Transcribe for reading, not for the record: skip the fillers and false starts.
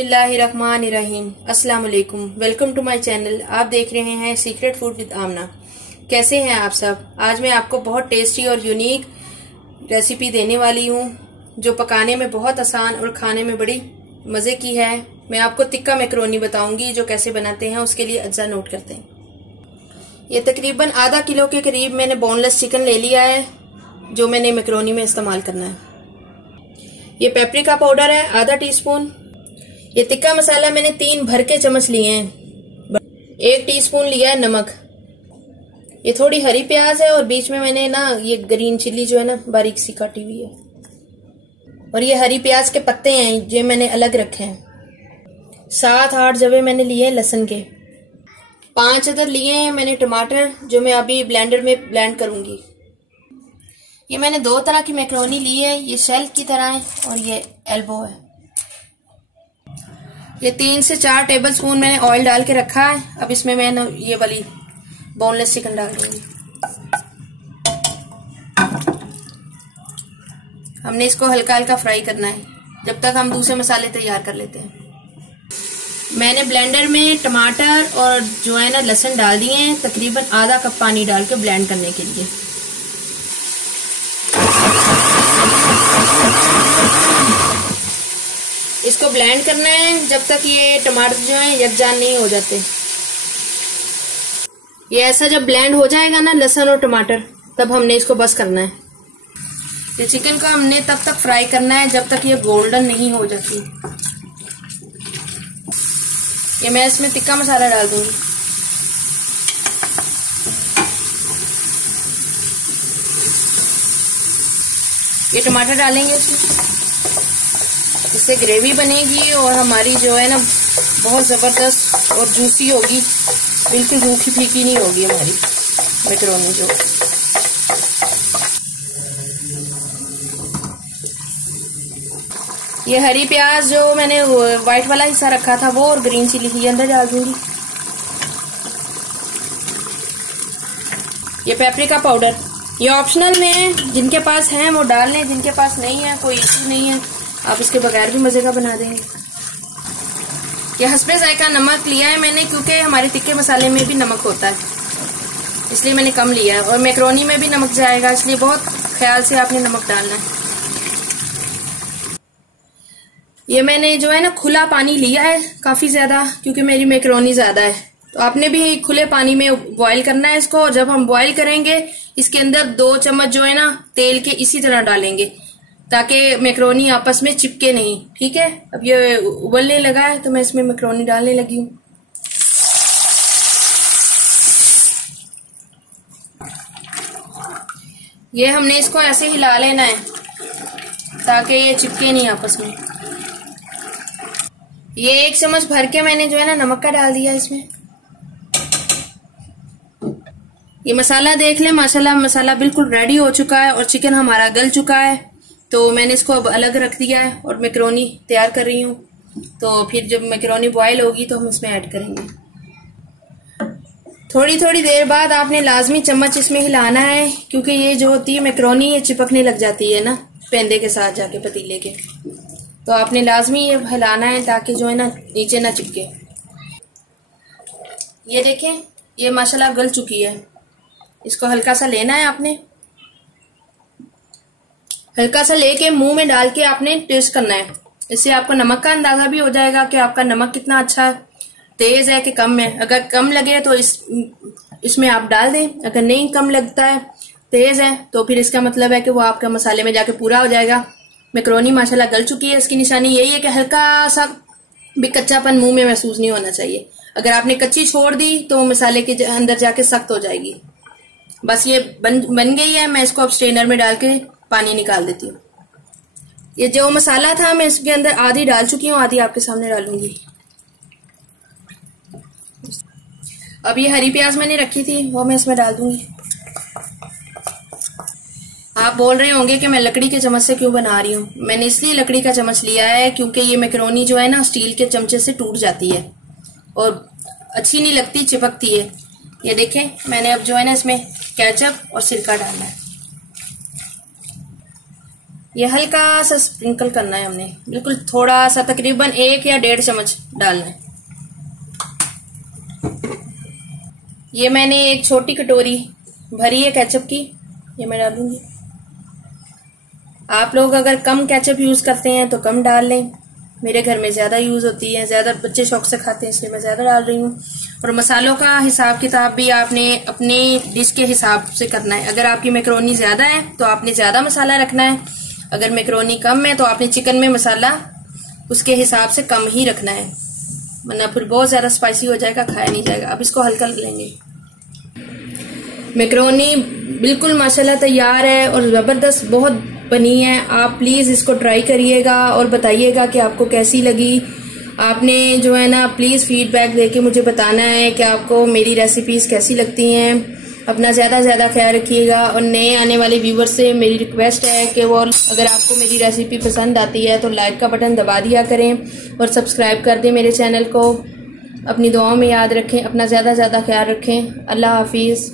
बिस्मिल्लाहिर्रहमानिर्रहीम। अस्सलाम वालेकुम। Welcome to my channel. आप देख रहे हैं सीक्रेट फूड विद आमना। कैसे हैं आप सब? आज मैं आपको बहुत टेस्टी और यूनिक रेसिपी देने वाली हूँ जो पकाने में बहुत आसान और खाने में बड़ी मज़े की है। मैं आपको टिक्का मैकरोनी बताऊंगी जो कैसे बनाते हैं। उसके लिए अज्जा नोट करते हैं। ये तकरीबन आधा किलो के करीब मैंने बोनलेस चिकन ले लिया है जो मैंने मैकरोनी में इस्तेमाल करना है। ये पेपरिका पाउडर है आधा टीस्पून। ये टिक्का मसाला मैंने 3 भर के चम्मच लिए हैं। 1 टीस्पून लिया है नमक। ये थोड़ी हरी प्याज है और बीच में मैंने ना ये ग्रीन चिल्ली जो है ना बारीक सी काटी हुई है। और ये हरी प्याज के पत्ते हैं जो मैंने अलग रखे हैं। 7-8 जवे मैंने लिए लहसुन के। 5 अदर लिए हैं मैंने टमाटर जो मैं अभी ब्लेंडर में ब्लेंड करूंगी। ये मैंने 2 तरह की मैकरोनी ली है। ये शेल की तरह है और ये एल्बो है। ये 3 से 4 टेबल स्पून मैंने ऑयल डाल के रखा है। अब इसमें मैं ये वाली बोनलेस चिकन डाल दूंगी। हमने इसको हल्का हल्का फ्राई करना है जब तक हम दूसरे मसाले तैयार कर लेते हैं। मैंने ब्लेंडर में टमाटर और जो है ना लहसुन डाल दिए हैं। तकरीबन आधा कप पानी डाल के ब्लेंड करने के लिए। इसको ब्लेंड करना है जब तक ये टमाटर जो है यकजान नहीं हो जाते। ये ऐसा जब ब्लेंड हो जाएगा ना लहसुन और टमाटर तब हमने इसको बस करना है। ये चिकन को हमने तब तक फ्राई करना है जब तक ये गोल्डन नहीं हो जाती। ये मैं इसमें टिक्का मसाला डाल दूंगी। ये टमाटर डालेंगे इसमें। इससे ग्रेवी बनेगी और हमारी जो है ना बहुत ज़बरदस्त और जूसी होगी। बिल्कुल रूखी फीकी नहीं होगी हमारी मैकरोनी जो। ये हरी प्याज जो मैंने व्हाइट वाला हिस्सा रखा था वो और ग्रीन चिली ही अंदर डाल दूंगी। ये पेपरिका पाउडर ये ऑप्शनल में जिनके पास है वो डाल लें, जिनके पास नहीं है कोई इशू नहीं है, आप इसके बगैर भी मजे का बना देंगे। ये हस्बे जायका नमक लिया है मैंने क्योंकि हमारे टिक्के मसाले में भी नमक होता है इसलिए मैंने कम लिया है। और मैकरोनी में भी नमक जाएगा इसलिए बहुत ख्याल से आपने नमक डालना है। ये मैंने जो है ना खुला पानी लिया है काफी ज्यादा क्योंकि मेरी मैकरोनी ज्यादा है। तो आपने भी खुले पानी में बॉईल करना है इसको। जब हम बॉईल करेंगे इसके अंदर 2 चम्मच जो है ना तेल के इसी तरह डालेंगे ताकि मैकरोनी आपस में चिपके नहीं। ठीक है। अब ये उबलने लगा है तो मैं इसमें मैकरोनी डालने लगी हूँ। ये हमने इसको ऐसे हिला लेना है ताकि ये चिपके नहीं आपस में। ये 1 चम्मच भर के मैंने जो है ना नमक का डाल दिया इसमें। ये मसाला देख लें माशाल्लाह मसाला बिल्कुल रेडी हो चुका है और चिकन हमारा गल चुका है। तो मैंने इसको अब अलग रख दिया है और मैकरोनी तैयार कर रही हूँ। तो फिर जब मैकरोनी बॉयल होगी तो हम इसमें ऐड करेंगे। थोड़ी थोड़ी देर बाद आपने लाजमी चम्मच इसमें हिलाना है क्योंकि ये जो होती है मैकरोनी ये चिपकने लग जाती है ना पेंदे के साथ जाके पतीले के। तो आपने लाजमी ये हिलाना है ताकि जो है ना नीचे ना चिपके। ये देखें ये माशाल्लाह गल चुकी है। इसको हल्का सा लेना है आपने। हल्का सा लेके मुंह में डाल के आपने टेस्ट करना है। इससे आपको नमक का अंदाजा भी हो जाएगा कि आपका नमक कितना अच्छा तेज है कि कम है। अगर कम लगे तो इसमें आप डाल दें। अगर नहीं कम लगता है तेज है तो फिर इसका मतलब है कि वो आपका मसाले में जाके पूरा हो जाएगा। मैकरोनी माशाल्लाह गल चुकी है। इसकी निशानी यही है कि हल्का सा भी कच्चापन मुंह में महसूस नहीं होना चाहिए। अगर आपने कच्ची छोड़ दी तो वो मसाले के अंदर जाके सख्त हो जाएगी। बस ये बन गई है। मैं इसको अब स्ट्रेनर में डाल के पानी निकाल देती हूँ। ये जो मसाला था मैं इसके अंदर आधी डाल चुकी हूँ, आधी आपके सामने डालूंगी। अब ये हरी प्याज मैंने रखी थी वो मैं इसमें डाल दूंगी। आप बोल रहे होंगे कि मैं लकड़ी के चम्मच से क्यों बना रही हूँ। मैंने इसलिए लकड़ी का चम्मच लिया है क्योंकि ये मैकरोनी जो है ना स्टील के चमचे से टूट जाती है और अच्छी नहीं लगती, चिपकती है। ये देखें मैंने अब जो है ना इसमें केचप और सिरका डालना है। ये हल्का सा स्प्रिंकल करना है हमने, बिल्कुल थोड़ा सा, तकरीबन 1 या 1.5 चम्मच डालना है। ये मैंने एक छोटी कटोरी भरी है केचप की, ये मैं डालूंगी। आप लोग अगर कम केचप यूज करते हैं तो कम डाल लें, मेरे घर में ज्यादा यूज होती है, ज्यादा बच्चे शौक से खाते हैं, इसलिए मैं ज्यादा डाल रही हूँ। और मसालों का हिसाब किताब भी आपने अपने डिश के हिसाब से करना है। अगर आपकी मैक्रोनी ज्यादा है तो आपने ज्यादा मसाला रखना है, अगर मैक्रोनी कम है तो आपने चिकन में मसाला उसके हिसाब से कम ही रखना है, वरना फिर बहुत ज्यादा स्पाइसी हो जाएगा, खाया नहीं जाएगा। अब इसको हल्का लेंगे। मैक्रोनी बिल्कुल माशाल्लाह तैयार है और जबरदस्त बहुत बनी है। आप प्लीज इसको ट्राई करिएगा और बताइएगा कि आपको कैसी लगी। आपने जो है ना प्लीज फीडबैक देके मुझे बताना है कि आपको मेरी रेसिपीज कैसी लगती हैं। अपना ज्यादा ख्याल रखिएगा। और नए आने वाले व्यूवर्स से मेरी रिक्वेस्ट है कि वो अगर आपको मेरी रेसिपी पसंद आती है तो लाइक का बटन दबा दिया करें और सब्सक्राइब कर दें मेरे चैनल को। अपनी दुआओं में याद रखें, अपना ज्यादा ख्याल रखें। अल्लाह हाफिज।